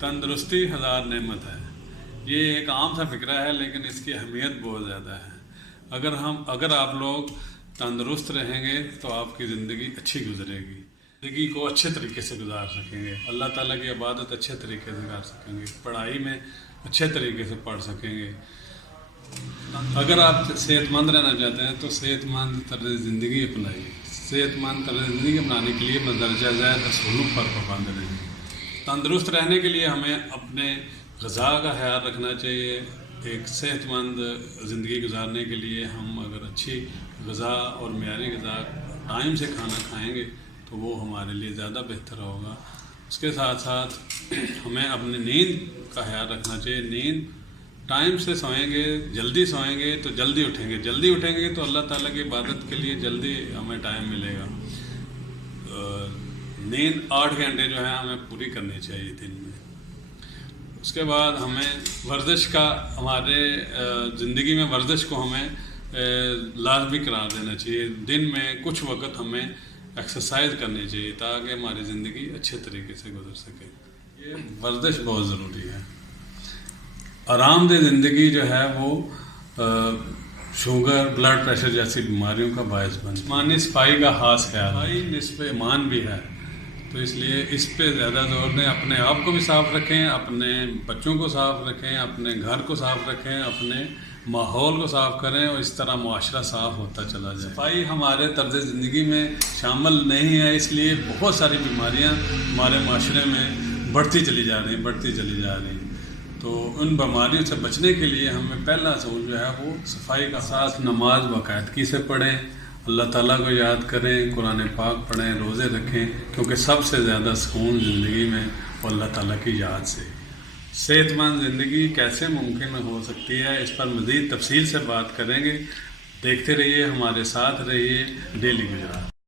تندرستی ہزار نعمت ہے، یہ ایک عام سا فکرہ ہے لیکن اس کی اہمیت بہت زیادہ ہے۔ اگر آپ لوگ تندرست رہیں گے تو آپ کی زندگی اچھی گزرے گی، زندگی کو اچھے طریقے سے گزار سکیں گے، اللہ تعالیٰ کی عبادت اچھے طریقے سے کر سکیں گے، پڑھائی میں اچھے طریقے سے پڑھ سکیں گے۔ اگر آپ صحت مند رہنا چاہتے ہیں تو صحت مند طرز زندگی اپنائیے۔ صحت مند طرز زندگی اپنانے کے لیے مندرجہ ذیل اصولوں پر پابند رہیں۔ تندرست رہنے کے لیے ہمیں اپنے غذا کا خیال رکھنا چاہیے۔ ایک صحت مند زندگی گزارنے کے لیے ہم اگر اچھی غذا اور معیاری غذا ٹائم سے کھانا کھائیں گے تو وہ ہمارے لیے زیادہ بہتر ہوگا۔ اس کے ساتھ ساتھ ہمیں اپنی نیند کا خیال رکھنا چاہیے۔ نیند ٹائم سے سوئیں گے، جلدی سوئیں گے تو جلدی اٹھیں گے، جلدی اٹھیں گے تو اللہ تعالیٰ کی عبادت کے لیے جلدی ہمیں ٹائم ملے گا۔ نیند 8 گھنٹے جو ہے ہمیں پوری کرنی چاہیے دن میں۔ اس کے بعد ہمیں ورزش کا، ہمارے زندگی میں ورزش کو ہمیں لازمی قرار دینا چاہیے۔ دن میں کچھ وقت ہمیں ایکسرسائز کرنی چاہیے تاکہ ہماری زندگی اچھے طریقے سے گزر سکے۔ یہ ورزش بہت ضروری ہے۔ آرام دہ زندگی جو ہے وہ شوگر، بلڈ پریشر جیسی بیماریوں کا باعث بن۔ جسمانی صفائی کا خاص خیال، صفائی نصف ایمان بھی ہے، تو اس لیے اس پہ زیادہ زور دیں۔ اپنے آپ کو بھی صاف رکھیں، اپنے بچوں کو صاف رکھیں، اپنے گھر کو صاف رکھیں، اپنے ماحول کو صاف کریں اور اس طرح معاشرہ صاف ہوتا چلا جائے۔ صفائی ہمارے طرز زندگی میں شامل نہیں ہے، اس لیے بہت ساری بیماریاں ہمارے معاشرے میں بڑھتی چلی جا رہی ہیں۔ تو ان بیماریوں سے بچنے کے لیے ہمیں پہلا اصول جو ہے وہ صفائی کا ساتھ نماز باقاعدگی سے پڑھیں، اللہ تعالیٰ کو یاد کریں، قرآن پاک پڑھیں، روزے رکھیں، کیونکہ سب سے زیادہ سکون زندگی میں اللہ تعالیٰ کی یاد سے۔ صحت مند زندگی کیسے ممکن ہو سکتی ہے، اس پر مزید تفصیل سے بات کریں گے۔ دیکھتے رہیے، ہمارے ساتھ رہیے ڈیلی گجرات۔